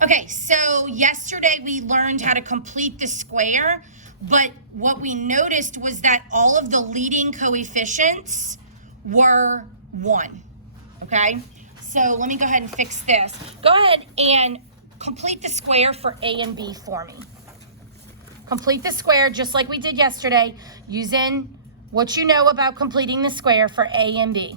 Okay, so yesterday we learned how to complete the square, but what we noticed was that all of the leading coefficients were 1, okay? So let me go ahead and fix this. Go ahead and complete the square for A and B for me. Complete the square just like we did yesterday, using what you know about completing the square for A and B.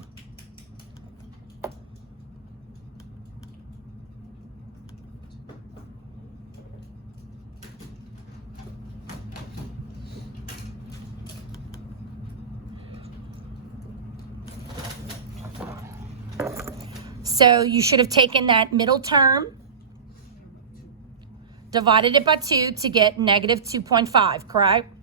So you should have taken that middle term, divided it by 2 to get negative 2.5, correct?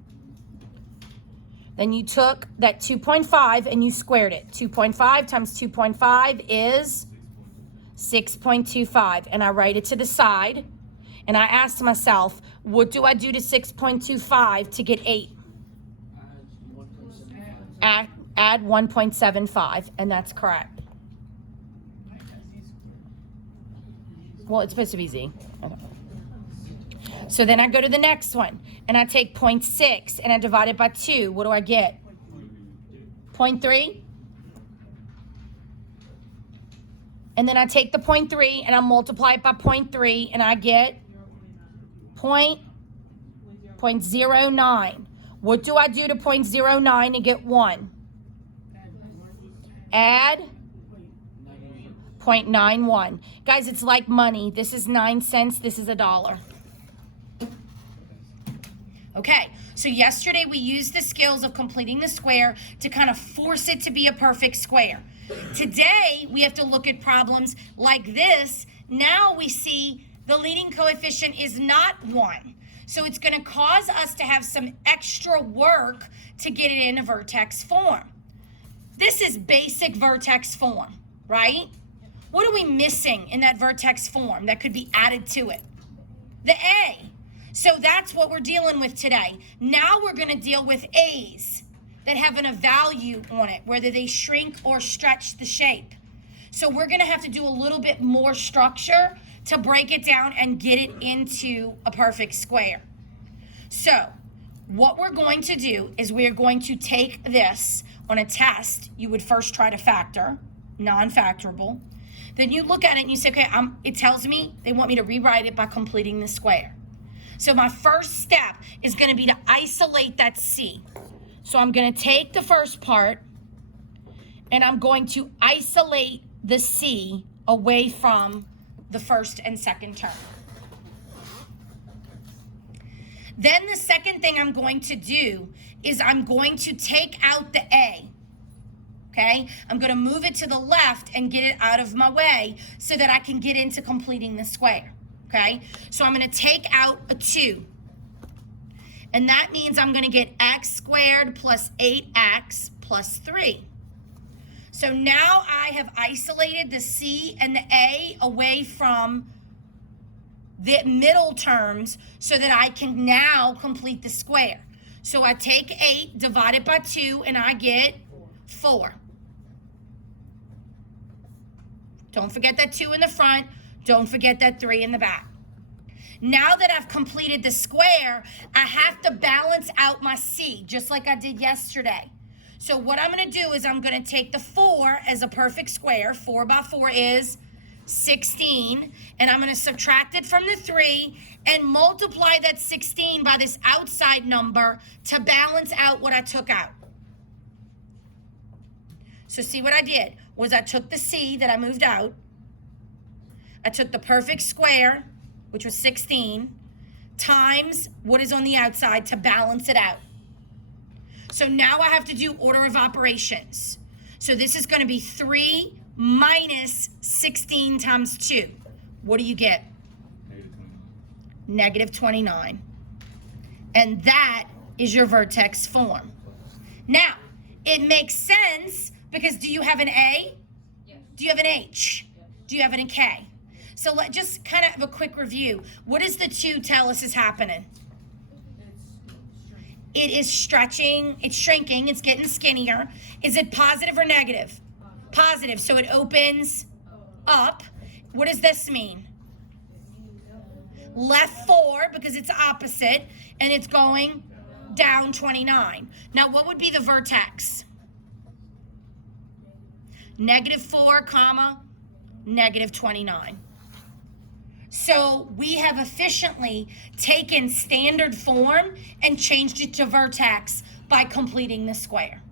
Then you took that 2.5 and you squared it. 2.5 times 2.5 is 6.25. And I write it to the side. And I asked myself, what do I do to 6.25 to get 8? Add 1.75, and that's correct. Well, it's supposed to be Z. Okay. So then I go to the next one, and I take 0.6, and I divide it by 2. What do I get? 0.3. And then I take the 0.3, and I multiply it by 0.3, and I get 0.09. What do I do to 0.09 to get 1? Add 0.91. Guys, it's like money. This is 9 cents. This is $1. Okay, so yesterday we used the skills of completing the square to kind of force it to be a perfect square. Today, we have to look at problems like this. Now we see the leading coefficient is not 1. So it's going to cause us to have some extra work to get it in a vertex form. This is basic vertex form, right? What are we missing in that vertex form that could be added to it? The A. So that's what we're dealing with today. Now we're going to deal with A's that have a value on it, whether they shrink or stretch the shape. So we're going to have to do a little bit more structure to break it down and get it into a perfect square. So what we're going to do is we're going to take this on a test. You would first try to factor, non-factorable. Then you look at it and you say, okay, it tells me they want me to rewrite it by completing the square. So my first step is going to be to isolate that C. So I'm going to take the first part and I'm going to isolate the C away from the first and second term. Then the second thing I'm going to do is I'm going to take out the A. Okay, I'm going to move it to the left and get it out of my way so that I can get into completing the square. Okay, so I'm going to take out a 2. And that means I'm going to get x squared plus 8x plus 3. So now I have isolated the C and the A away from the middle terms so that I can now complete the square. So I take 8 divided by 2 and I get 4. Don't forget that 2 in the front. Don't forget that 3 in the back. Now that I've completed the square, I have to balance out my C, just like I did yesterday. So what I'm going to do is I'm going to take the 4 as a perfect square. 4 by 4 is 16. And I'm going to subtract it from the 3 and multiply that 16 by this outside number to balance out what I took out. So see what I did was I took the C that I moved out. I took the perfect square, which was 16, times what is on the outside to balance it out. So now I have to do order of operations. So this is going to be 3 minus 16 times 2. What do you get? Negative 29. And that is your vertex form. Now, it makes sense because do you have an A? Yes. Do you have an H? Yes. Do you have an K? So let's just kind of have a quick review. What does the 2 tell us is happening? It is stretching, it's shrinking, it's getting skinnier. Is it positive or negative? Positive, so it opens up. What does this mean? left 4 because it's opposite, and it's going down 29. Now, what would be the vertex? -4, comma, -29. So we have efficiently taken standard form and changed it to vertex by completing the square.